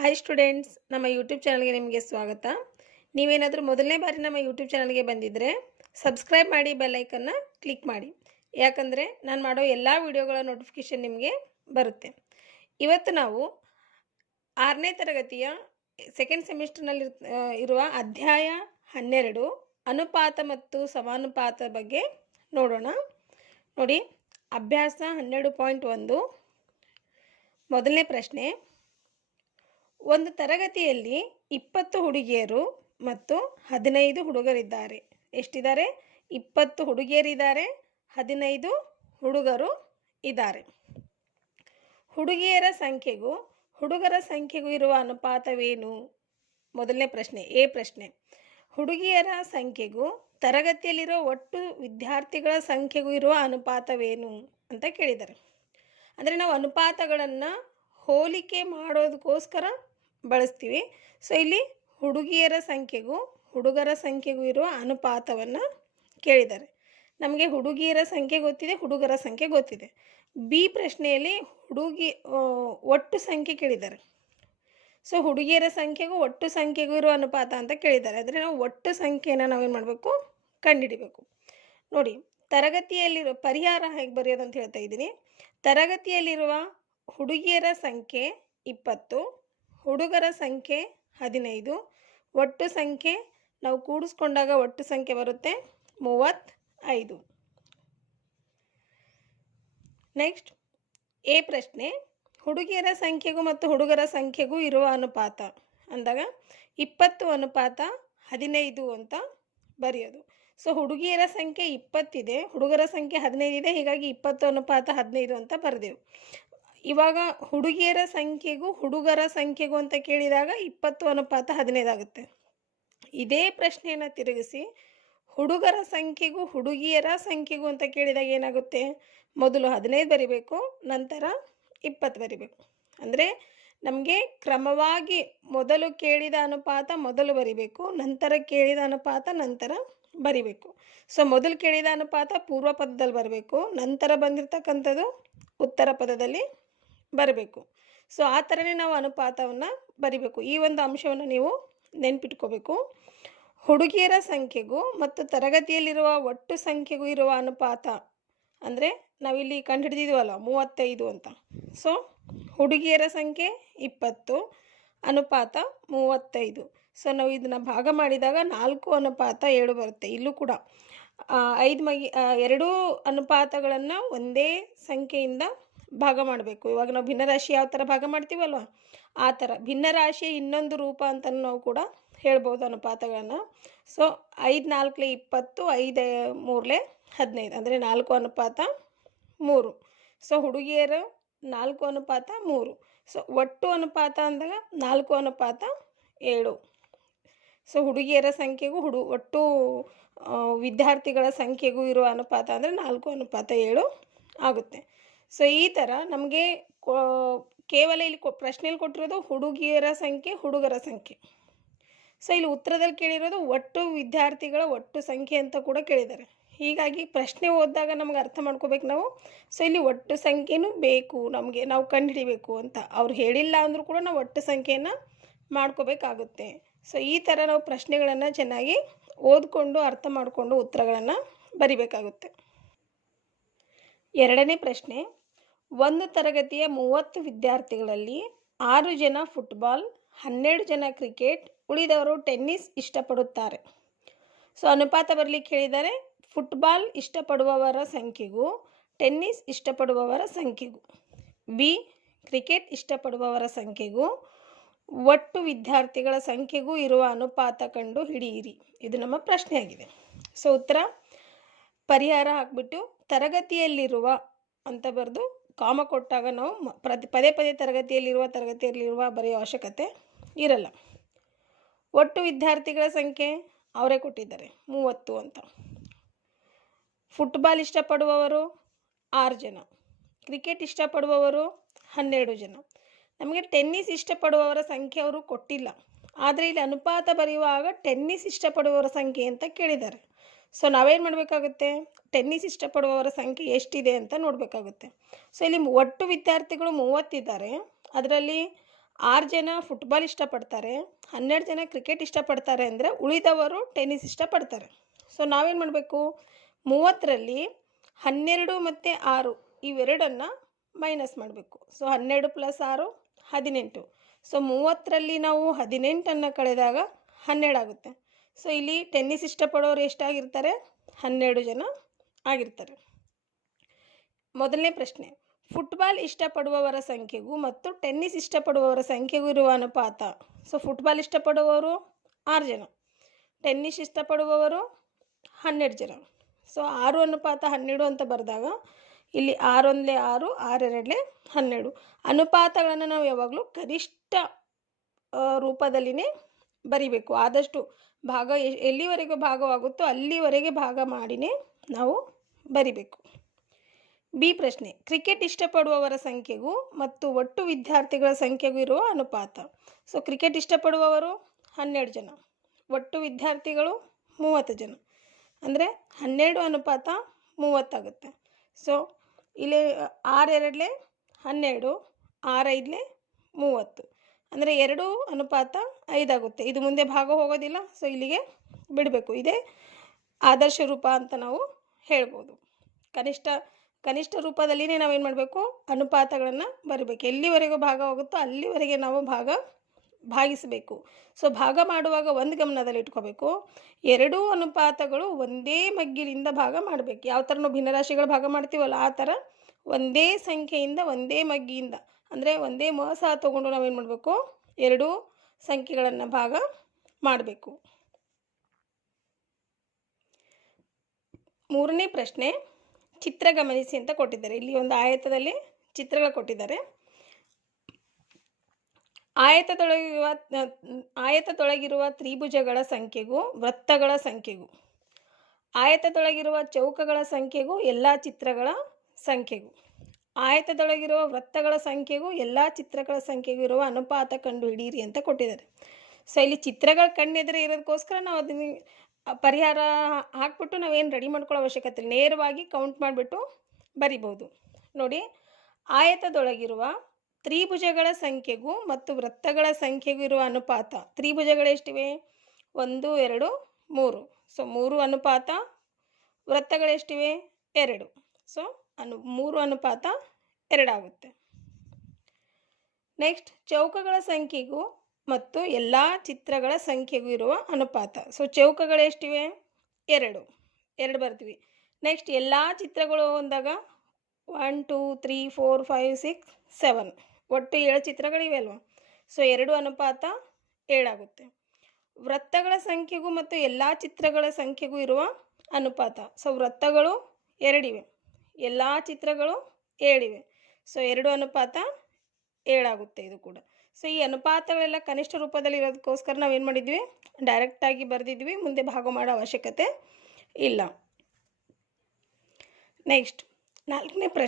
Hi students ನಮ್ಮ YouTube ಚಾನಲ್ಗೆ ನಿಮಗೆ ಸ್ವಾಗತ. ನೀವೇನಾದರೂ ಮೊದಲನೇ ಬಾರಿ ನಮ್ಮ ಯೂಟ್ಯೂಬ್ ಚಾನಲ್ಗೆ ಬಂದಿದ್ದರೆ ಸಬ್ಸ್ಕ್ರೈಬ್ ಮಾಡಿ ಬೆಲ್ಲೈಕನ್ನು ಕ್ಲಿಕ್ ಮಾಡಿ. ಯಾಕಂದರೆ ನಾನು ಮಾಡೋ ಎಲ್ಲ ವಿಡಿಯೋಗಳ ನೋಟಿಫಿಕೇಷನ್ ನಿಮಗೆ ಬರುತ್ತೆ. ಇವತ್ತು ನಾವು ಆರನೇ ತರಗತಿಯ ಸೆಕೆಂಡ್ ಸೆಮಿಸ್ಟರ್ನಲ್ಲಿ ಇರುವ ಅಧ್ಯಾಯ ಹನ್ನೆರಡು, ಅನುಪಾತ ಮತ್ತು ಸಮಾನುಪಾತ ಬಗ್ಗೆ ನೋಡೋಣ. ನೋಡಿ, ಅಭ್ಯಾಸ ಹನ್ನೆರಡು ಪಾಯಿಂಟ್ ಒಂದು. ಮೊದಲನೇ ಪ್ರಶ್ನೆ ಒಂದು ತರಗತಿಯಲ್ಲಿ ಇಪ್ಪತ್ತು ಹುಡುಗಿಯರು ಮತ್ತು ಹದಿನೈದು ಹುಡುಗರಿದ್ದಾರೆ. ಎಷ್ಟಿದ್ದಾರೆ? ಇಪ್ಪತ್ತು ಹುಡುಗಿಯರಿದ್ದಾರೆ, ಹದಿನೈದು ಹುಡುಗರು ಇದ್ದಾರೆ. ಹುಡುಗಿಯರ ಸಂಖ್ಯೆಗೂ, ಹುಡುಗರ ಸಂಖ್ಯೆಗೂ ಇರುವ ಅನುಪಾತವೇನು? ಮೊದಲನೇ ಪ್ರಶ್ನೆ, ಎ ಪ್ರಶ್ನೆ. ಹುಡುಗಿಯರ ಸಂಖ್ಯೆಗೂ, ತರಗತಿಯಲ್ಲಿರೋ ಒಟ್ಟು ವಿದ್ಯಾರ್ಥಿಗಳ ಸಂಖ್ಯೆಗೂ ಇರುವ ಅನುಪಾತವೇನು ಅಂತ ಕೇಳಿದ್ದಾರೆ. ಅಂದರೆ ನಾವು ಅನುಪಾತಗಳನ್ನು ಹೋಲಿಕೆ ಮಾಡೋದಕ್ಕೋಸ್ಕರ ಬಳಸ್ತೀವಿ. ಸೊ ಇಲ್ಲಿ ಹುಡುಗಿಯರ ಸಂಖ್ಯೆಗೂ ಹುಡುಗರ ಸಂಖ್ಯೆಗೂ ಇರುವ ಅನುಪಾತವನ್ನು ಕೇಳಿದ್ದಾರೆ. ನಮಗೆ ಹುಡುಗಿಯರ ಸಂಖ್ಯೆ ಗೊತ್ತಿದೆ, ಹುಡುಗರ ಸಂಖ್ಯೆ ಗೊತ್ತಿದೆ. ಬಿ ಪ್ರಶ್ನೆಯಲ್ಲಿ ಹುಡುಗಿ ಒಟ್ಟು ಸಂಖ್ಯೆ ಕೇಳಿದ್ದಾರೆ. ಸೊ ಹುಡುಗಿಯರ ಸಂಖ್ಯೆಗೂ ಒಟ್ಟು ಸಂಖ್ಯೆಗೂ ಇರುವ ಅನುಪಾತ ಅಂತ ಕೇಳಿದ್ದಾರೆ. ಆದರೆ ನಾವು ಒಟ್ಟು ಸಂಖ್ಯೆಯನ್ನು ನಾವೇನು ಮಾಡಬೇಕು? ಕಂಡುಹಿಡಿಬೇಕು ನೋಡಿ ತರಗತಿಯಲ್ಲಿರುವ ಪರಿಹಾರ ಹೇಗೆ ಬರೆಯೋದು ಅಂತ ಹೇಳ್ತಾ ಇದ್ದೀನಿ. ತರಗತಿಯಲ್ಲಿರುವ ಹುಡುಗಿಯರ ಸಂಖ್ಯೆ ಇಪ್ಪತ್ತು ಹುಡುಗರ ಸಂಖ್ಯೆ ಹದಿನೈದು. ಒಟ್ಟು ಸಂಖ್ಯೆ, ನಾವು ಕೂಡಿಸ್ಕೊಂಡಾಗ ಒಟ್ಟು ಸಂಖ್ಯೆ ಬರುತ್ತೆ ಮೂವತ್ತೈದು. ನೆಕ್ಸ್ಟ್, ಎ ಪ್ರಶ್ನೆ, ಹುಡುಗಿಯರ ಸಂಖ್ಯೆಗೂ ಮತ್ತು ಹುಡುಗರ ಸಂಖ್ಯೆಗೂ ಇರುವ ಅನುಪಾತ. ಅಂದಾಗ, ಇಪ್ಪತ್ತು ಅನುಪಾತ ಹದಿನೈದು ಅಂತ ಬರೆಯೋದು. ಸೊ, ಹುಡುಗಿಯರ ಸಂಖ್ಯೆ ಇಪ್ಪತ್ತಿದೆ, ಹುಡುಗರ ಸಂಖ್ಯೆ ಹದಿನೈದು ಇದೆ, ಹೀಗಾಗಿ ಇಪ್ಪತ್ತು ಅನುಪಾತ ಹದಿನೈದು ಅಂತ ಬರೆದೆವು. ಇವಾಗ ಹುಡುಗಿಯರ ಸಂಖ್ಯೆಗೂ ಹುಡುಗರ ಸಂಖ್ಯೆಗೂ ಅಂತ ಕೇಳಿದಾಗ ಇಪ್ಪತ್ತು ಅನುಪಾತ ಹದಿನೈದು ಆಗುತ್ತೆ ಇದೇ ಪ್ರಶ್ನೆಯನ್ನು ತಿರುಗಿಸಿ, ಹುಡುಗರ ಸಂಖ್ಯೆಗೂ ಹುಡುಗಿಯರ ಸಂಖ್ಯೆಗೂ ಅಂತ ಕೇಳಿದಾಗ ಏನಾಗುತ್ತೆ? ಮೊದಲು ಹದಿನೈದು ಬರಿಬೇಕು, ನಂತರ ಇಪ್ಪತ್ತು ಬರಿಬೇಕು. ಅಂದರೆ ನಮಗೆ ಕ್ರಮವಾಗಿ ಮೊದಲು ಕೇಳಿದ ಅನುಪಾತ ಮೊದಲು ಬರಿಬೇಕು, ನಂತರ ಕೇಳಿದ ಅನುಪಾತ ನಂತರ ಬರಿಬೇಕು. ಸೊ ಮೊದಲು ಕೇಳಿದ ಅನುಪಾತ ಪೂರ್ವ ಪದದಲ್ಲಿ ಬರಬೇಕು, ನಂತರ ಬಂದಿರತಕ್ಕಂಥದ್ದು ಉತ್ತರ ಪದದಲ್ಲಿ ಬರಬೇಕು. ಸೊ, ಆ ಥರನೇ ನಾವು ಅನುಪಾತವನ್ನು ಬರಿಬೇಕು. ಈ ಒಂದು ಅಂಶವನ್ನು ನೀವು ನೆನ್ಪಿಟ್ಕೋಬೇಕು. ಹುಡುಗಿಯರ ಸಂಖ್ಯೆಗೂ ಮತ್ತು ತರಗತಿಯಲ್ಲಿರುವ ಒಟ್ಟು ಸಂಖ್ಯೆಗೂ ಇರುವ ಅನುಪಾತ ಅಂದರೆ ನಾವಿಲ್ಲಿ ಕಂಡುಹಿಡಿದಿದ್ವಲ್ಲ, ಮೂವತ್ತೈದು ಅಂತ. ಸೊ, ಹುಡುಗಿಯರ ಸಂಖ್ಯೆ ಇಪ್ಪತ್ತು, ಅನುಪಾತ ಮೂವತ್ತೈದು. ಸೊ, ನಾವು ಇದನ್ನು ಭಾಗ ಮಾಡಿದಾಗ ನಾಲ್ಕು ಅನುಪಾತ ಏಳು ಬರುತ್ತೆ, ಇಲ್ಲೂ ಕೂಡ. ಐದು ಮಗಿ ಎರಡೂ ಅನುಪಾತಗಳನ್ನು ಒಂದೇ ಸಂಖ್ಯೆಯಿಂದ ಭಾಗ ಮಾಡಬೇಕು. ಇವಾಗ ನಾವು ಭಿನ್ನರಾಶಿ ಯಾವ ಥರ ಭಾಗ ಮಾಡ್ತೀವಲ್ವ? ಆ ಥರ ಭಿನ್ನರಾಶಿಯ ಇನ್ನೊಂದು ರೂಪ ಅಂತ ನಾವು ಕೂಡ ಹೇಳ್ಬೋದು ಅನುಪಾತಗಳನ್ನು. ಸೊ ಐದು ನಾಲ್ಕಲೆ ಇಪ್ಪತ್ತು, ಐದು ಮೂರಲೆ ಹದಿನೈದು. ಅಂದರೆ ನಾಲ್ಕು ಅನುಪಾತ ಮೂರು. ಸೊ ಹುಡುಗಿಯರು ನಾಲ್ಕು ಅನುಪಾತ ಮೂರು. ಸೊ ಒಟ್ಟು ಅನುಪಾತ ಅಂದಾಗ ನಾಲ್ಕು ಅನುಪಾತ ಏಳು. ಸೊ ಹುಡುಗಿಯರ ಸಂಖ್ಯೆಗೂ ಹುಡು, ಒಟ್ಟು ವಿದ್ಯಾರ್ಥಿಗಳ ಸಂಖ್ಯೆಗೂ ಇರುವ ಅನುಪಾತ ಅಂದರೆ ನಾಲ್ಕು ಅನುಪಾತ ಏಳು ಆಗುತ್ತೆ. ಸೊ, ಈ ಥರ ನಮಗೆ ಕೇವಲ ಇಲ್ಲಿ ಕೊ ಪ್ರಶ್ನೆಯಲ್ಲಿ ಕೊಟ್ಟಿರೋದು ಹುಡುಗಿಯರ ಸಂಖ್ಯೆ, ಹುಡುಗರ ಸಂಖ್ಯೆ. ಸೊ, ಇಲ್ಲಿ ಉತ್ತರದಲ್ಲಿ ಕೇಳಿರೋದು ಒಟ್ಟು ವಿದ್ಯಾರ್ಥಿಗಳ ಒಟ್ಟು ಸಂಖ್ಯೆ ಅಂತ ಕೂಡ ಕೇಳಿದ್ದಾರೆ. ಹೀಗಾಗಿ ಪ್ರಶ್ನೆ ಓದಿದಾಗ ನಮ್ಗೆ ಅರ್ಥ ಮಾಡ್ಕೋಬೇಕು ನಾವು. ಸೊ, ಇಲ್ಲಿ ಒಟ್ಟು ಸಂಖ್ಯೆನೂ ಬೇಕು ನಮಗೆ, ನಾವು ಕಂಡುಹಿಡಿಬೇಕು ಅಂತ. ಅವ್ರು ಹೇಳಿಲ್ಲ ಅಂದರೂ ಕೂಡ ನಾವು ಒಟ್ಟು ಸಂಖ್ಯೆಯನ್ನು ಮಾಡ್ಕೋಬೇಕಾಗುತ್ತೆ. ಸೊ, ಈ ಥರ ನಾವು ಪ್ರಶ್ನೆಗಳನ್ನು ಚೆನ್ನಾಗಿ ಓದಿಕೊಂಡು, ಅರ್ಥ ಮಾಡಿಕೊಂಡು ಉತ್ತರಗಳನ್ನು ಬರಿಬೇಕಾಗುತ್ತೆ. ಎರಡನೇ ಪ್ರಶ್ನೆ ಒಂದು ತರಗತಿಯ ಮೂವತ್ತು ವಿದ್ಯಾರ್ಥಿಗಳಲ್ಲಿ ಆರು ಜನ ಫುಟ್ಬಾಲ್ ಹನ್ನೆರಡು ಜನ ಕ್ರಿಕೆಟ್ ಉಳಿದವರು ಟೆನ್ನಿಸ್ ಇಷ್ಟಪಡುತ್ತಾರೆ. ಸೊ ಅನುಪಾತ ಬರಲಿಕ್ಕೆ ಹೇಳಿದರೆ ಫುಟ್ಬಾಲ್ ಇಷ್ಟಪಡುವವರ ಸಂಖ್ಯೆಗೂ ಟೆನ್ನಿಸ್ ಇಷ್ಟಪಡುವವರ ಸಂಖ್ಯೆಗೂ. ಬಿ ಕ್ರಿಕೆಟ್ ಇಷ್ಟಪಡುವವರ ಸಂಖ್ಯೆಗೂ, ಒಟ್ಟು ವಿದ್ಯಾರ್ಥಿಗಳ ಸಂಖ್ಯೆಗೂ ಇರುವ ಅನುಪಾತ ಕಂಡು ಹಿಡಿಯಿರಿ. ಇದು ನಮ್ಮ ಪ್ರಶ್ನೆಯಾಗಿದೆ. ಸೊ ಉತ್ತರ, ಪರಿಹಾರ ಹಾಕ್ಬಿಟ್ಟು ತರಗತಿಯಲ್ಲಿರುವ ಅಂತ ಬರೆದು ಕಾಮ ಕೊಟ್ಟಾಗ ನಾವು ಪ್ರತಿ, ಪದೇ ಪದೇ ತರಗತಿಯಲ್ಲಿರುವ ತರಗತಿಯಲ್ಲಿರುವ ಬರೆಯೋ ಅವಶ್ಯಕತೆ ಇರಲ್ಲ. ಒಟ್ಟು ವಿದ್ಯಾರ್ಥಿಗಳ ಸಂಖ್ಯೆ ಅವರೇ ಕೊಟ್ಟಿದ್ದಾರೆ, ಮೂವತ್ತು ಅಂತ. ಫುಟ್ಬಾಲ್ ಇಷ್ಟಪಡುವವರು ಆರು ಜನ. ಕ್ರಿಕೆಟ್ ಇಷ್ಟಪಡುವವರು ಹನ್ನೆರಡು ಜನ. ನಮಗೆ ಟೆನ್ನಿಸ್ ಇಷ್ಟಪಡುವವರ ಸಂಖ್ಯೆ ಅವರು ಕೊಟ್ಟಿಲ್ಲ. ಆದರೆ ಇಲ್ಲಿ ಅನುಪಾತ ಬರೆಯುವಾಗ ಟೆನ್ನಿಸ್ ಇಷ್ಟಪಡುವವರ ಸಂಖ್ಯೆ ಅಂತ ಕೇಳಿದ್ದಾರೆ. ಸೊ ನಾವೇನು ಮಾಡಬೇಕಾಗುತ್ತೆ? ಟೆನ್ನಿಸ್ ಇಷ್ಟಪಡುವವರ ಸಂಖ್ಯೆ ಎಷ್ಟಿದೆ ಅಂತ ನೋಡಬೇಕಾಗುತ್ತೆ. ಸೊ ಇಲ್ಲಿ ಒಟ್ಟು ವಿದ್ಯಾರ್ಥಿಗಳು ಮೂವತ್ತಿದ್ದಾರೆ. ಅದರಲ್ಲಿ ಆರು ಜನ ಫುಟ್ಬಾಲ್ ಇಷ್ಟಪಡ್ತಾರೆ. ಹನ್ನೆರಡು ಜನ ಕ್ರಿಕೆಟ್ ಇಷ್ಟಪಡ್ತಾರೆ ಅಂದರೆ ಉಳಿದವರು ಟೆನ್ನಿಸ್ ಇಷ್ಟಪಡ್ತಾರೆ. ಸೊ ನಾವೇನು ಮಾಡಬೇಕು? ಮೂವತ್ತರಲ್ಲಿ ಹನ್ನೆರಡು ಮತ್ತು ಆರು ಇವೆರಡನ್ನು ಮೈನಸ್ ಮಾಡಬೇಕು. ಸೊ ಹನ್ನೆರಡು ಪ್ಲಸ್ ಆರು ಹದಿನೆಂಟು. ಸೊ ಮೂವತ್ತರಲ್ಲಿ ನಾವು ಹದಿನೆಂಟನ್ನು ಕಳೆದಾಗ ಹನ್ನೆರಡು ಆಗುತ್ತೆ. ಸೊ ಇಲ್ಲಿ ಟೆನ್ನಿಸ್ ಇಷ್ಟಪಡೋರು ಎಷ್ಟಾಗಿರ್ತಾರೆ? ಹನ್ನೆರಡು ಜನ ಆಗಿರ್ತಾರೆ. ಮೊದಲನೇ ಪ್ರಶ್ನೆ ಫುಟ್ಬಾಲ್ ಇಷ್ಟಪಡುವವರ ಸಂಖ್ಯೆಗೂ ಮತ್ತು ಟೆನ್ನಿಸ್ ಇಷ್ಟಪಡುವವರ ಸಂಖ್ಯೆಗೂ ಇರುವ ಅನುಪಾತ? ಸೊ ಫುಟ್ಬಾಲ್ ಇಷ್ಟಪಡುವವರು ಆರು ಜನ ಟೆನ್ನಿಸ್ ಇಷ್ಟಪಡುವವರು ಹನ್ನೆರಡು ಜನ. ಸೊ ಆರು ಅನುಪಾತ ಹನ್ನೆರಡು ಅಂತ ಬರೆದಾಗ ಇಲ್ಲಿ ಆರೊಂದಲೇ ಆರು ಆರೆರಡಲೇ ಹನ್ನೆರಡು. ಅನುಪಾತಗಳನ್ನು ನಾವು ಯಾವಾಗಲೂ ಆ, ರೂಪದಲ್ಲಿನೇ ಬರಿಬೇಕು. ಆದಷ್ಟು ಭಾಗ ಎಲ್ಲಿವರೆಗೂ ಭಾಗವಾಗುತ್ತೋ ಅಲ್ಲಿವರೆಗೆ ಭಾಗ ಮಾಡಿನೇ ನಾವು ಬರಿಬೇಕು. ಬಿ ಪ್ರಶ್ನೆ, ಕ್ರಿಕೆಟ್ ಇಷ್ಟಪಡುವವರ ಸಂಖ್ಯೆಗೂ ಮತ್ತು ಒಟ್ಟು ವಿದ್ಯಾರ್ಥಿಗಳ ಸಂಖ್ಯೆಗೂ ಇರುವ ಅನುಪಾತ. ಸೊ, ಕ್ರಿಕೆಟ್ ಇಷ್ಟಪಡುವವರು ಹನ್ನೆರಡು ಜನ, ಒಟ್ಟು ವಿದ್ಯಾರ್ಥಿಗಳು ಮೂವತ್ತು ಜನ. ಅಂದರೆ ಹನ್ನೆರಡು ಅನುಪಾತ ಮೂವತ್ತಾಗುತ್ತೆ. ಸೊ, ಇಲ್ಲಿ ಆರೆರಡಲೆ ಹನ್ನೆರಡು ಆರೈದಲೆ ಮೂವತ್ತು. ಅಂದರೆ ಎರಡು ಅನುಪಾತ ಐದಾಗುತ್ತೆ ಇದು ಮುಂದೆ ಭಾಗ ಹೋಗೋದಿಲ್ಲ ಸೊ ಇಲ್ಲಿಗೆ ಬಿಡಬೇಕು. ಇದೇ ಆದರ್ಶ ರೂಪ ಅಂತ ನಾವು ಹೇಳ್ಬೋದು. ಕನಿಷ್ಠ ಕನಿಷ್ಠ ರೂಪದಲ್ಲಿನೇ ನಾವೇನು ಮಾಡಬೇಕು? ಅನುಪಾತಗಳನ್ನು ಬರಬೇಕು. ಎಲ್ಲಿವರೆಗೂ ಭಾಗ ಹೋಗುತ್ತೋ ಅಲ್ಲಿವರೆಗೆ ನಾವು ಭಾಗ ಭಾಗಿಸಬೇಕು. ಸೊ ಭಾಗ ಮಾಡುವಾಗ ಒಂದು ಗಮನದಲ್ಲಿ ಇಟ್ಕೋಬೇಕು. ಎರಡೂ ಅನುಪಾತಗಳು ಒಂದೇ ಮಗ್ಗಿಲಿಂದ ಭಾಗ ಮಾಡಬೇಕು. ಯಾವ ಥರ ನಾವು ಭಿನ್ನರಾಶಿಗಳು ಭಾಗ ಮಾಡ್ತೀವಲ್ಲ, ಆ ಥರ ಒಂದೇ ಸಂಖ್ಯೆಯಿಂದ, ಒಂದೇ ಮಗ್ಗಿಯಿಂದ ಅಂದರೆ ಒಂದೇ ಮ ಸಹ ತೊಗೊಂಡು ನಾವೇನು ಮಾಡಬೇಕು? ಎರಡೂ ಸಂಖ್ಯೆಗಳನ್ನು ಭಾಗ ಮಾಡಬೇಕು. ಮೂರನೇ ಪ್ರಶ್ನೆ, ಚಿತ್ರ ಗಮನಿಸಿ ಅಂತ ಕೊಟ್ಟಿದ್ದಾರೆ. ಇಲ್ಲಿ ಒಂದು ಆಯತದಲ್ಲಿ ಚಿತ್ರಗಳು ಕೊಟ್ಟಿದ್ದಾರೆ. ಆಯತದೊಳಗಿರುವ ಆಯತದೊಳಗಿರುವ ತ್ರಿಭುಜಗಳ ಸಂಖ್ಯೆಗೂ ವೃತ್ತಗಳ ಸಂಖ್ಯೆಗೂ, ಆಯತದೊಳಗಿರುವ ಚೌಕಗಳ ಸಂಖ್ಯೆಗೂ ಎಲ್ಲ ಚಿತ್ರಗಳ ಸಂಖ್ಯೆಗೂ. ಆಯತದೊಳಗಿರುವ ವೃತ್ತಗಳ ಸಂಖ್ಯೆಗೂ ಎಲ್ಲ ಚಿತ್ರಗಳ ಸಂಖ್ಯೆಗೂ ಇರುವ ಅನುಪಾತ ಕಂಡು ಹಿಡೀರಿ ಅಂತ ಕೊಟ್ಟಿದ್ದಾರೆ. ಸೊ, ಇಲ್ಲಿ ಚಿತ್ರಗಳ ಕಣ್ಣೆದುರೇ ಇರೋದಕ್ಕೋಸ್ಕರ ನಾವು ಅದನ್ನ ಪರಿಹಾರ ಹಾಕ್ಬಿಟ್ಟು ನಾವೇನು ರೆಡಿ ಮಾಡ್ಕೊಳ್ಳೋ ಅವಶ್ಯಕತೆ ಇಲ್ಲ. ನೇರವಾಗಿ ಕೌಂಟ್ ಮಾಡಿಬಿಟ್ಟು ಬರಿಬೋದು. ನೋಡಿ, ಆಯತದೊಳಗಿರುವ ತ್ರಿಭುಜಗಳ ಸಂಖ್ಯೆಗೂ ಮತ್ತು ವೃತ್ತಗಳ ಸಂಖ್ಯೆಗೂ ಇರುವ ಅನುಪಾತ. ತ್ರಿಭುಜಗಳು ಎಷ್ಟಿವೆ? ಒಂದು, ಎರಡು, ಮೂರು. ಸೊ, ಮೂರು ಅನುಪಾತ ವೃತ್ತಗಳೆಷ್ಟಿವೆ ಎರಡು. ಸೊ ಅನು, ಮೂರು ಅನುಪಾತ ಎರಡಾಗುತ್ತೆ. ನೆಕ್ಸ್ಟ್ ಚೌಕಗಳ ಸಂಖ್ಯೆಗೂ ಮತ್ತು ಎಲ್ಲ ಚಿತ್ರಗಳ ಸಂಖ್ಯೆಗೂ ಇರುವ ಅನುಪಾತ. ಸೊ ಚೌಕಗಳು ಎಷ್ಟಿವೆ? ಎರಡು. ಎರಡು ಬರ್ತೀವಿ. ನೆಕ್ಸ್ಟ್ ಎಲ್ಲ ಚಿತ್ರಗಳು ಅಂದಾಗ one two three four five six seven ಒಟ್ಟು ಏಳು ಚಿತ್ರಗಳಿವೆ ಅಲ್ವಾ? ಸೊ ಎರಡು ಅನುಪಾತ ಏಳಾಗುತ್ತೆ. ವೃತ್ತಗಳ ಸಂಖ್ಯೆಗೂ ಮತ್ತು ಎಲ್ಲ ಚಿತ್ರಗಳ ಸಂಖ್ಯೆಗೂ ಇರುವ ಅನುಪಾತ. ಸೊ ವೃತ್ತಗಳು ಎರಡಿವೆ. ಎಲ್ಲ ಚಿತ್ರಗಳು ಏಳಿವೆ. ಸೊ ಎರಡು ಅನುಪಾತ ಏಳಾಗುತ್ತೆ ಇದು ಕೂಡ. ಸೊ ಈ ಅನುಪಾತಗಳೆಲ್ಲ ಕನಿಷ್ಠ ರೂಪದಲ್ಲಿ ಇರೋದಕ್ಕೋಸ್ಕರ ನಾವೇನು ಮಾಡಿದ್ವಿ? ಡೈರೆಕ್ಟಾಗಿ ಬರೆದಿದ್ವಿ. ಮುಂದೆ ಭಾಗ ಮಾಡೋ ಅವಶ್ಯಕತೆ ಇಲ್ಲ. ನೆಕ್ಸ್ಟ್ ನಾಲ್ಕನೇ ಪ್ರಶ್ನೆ.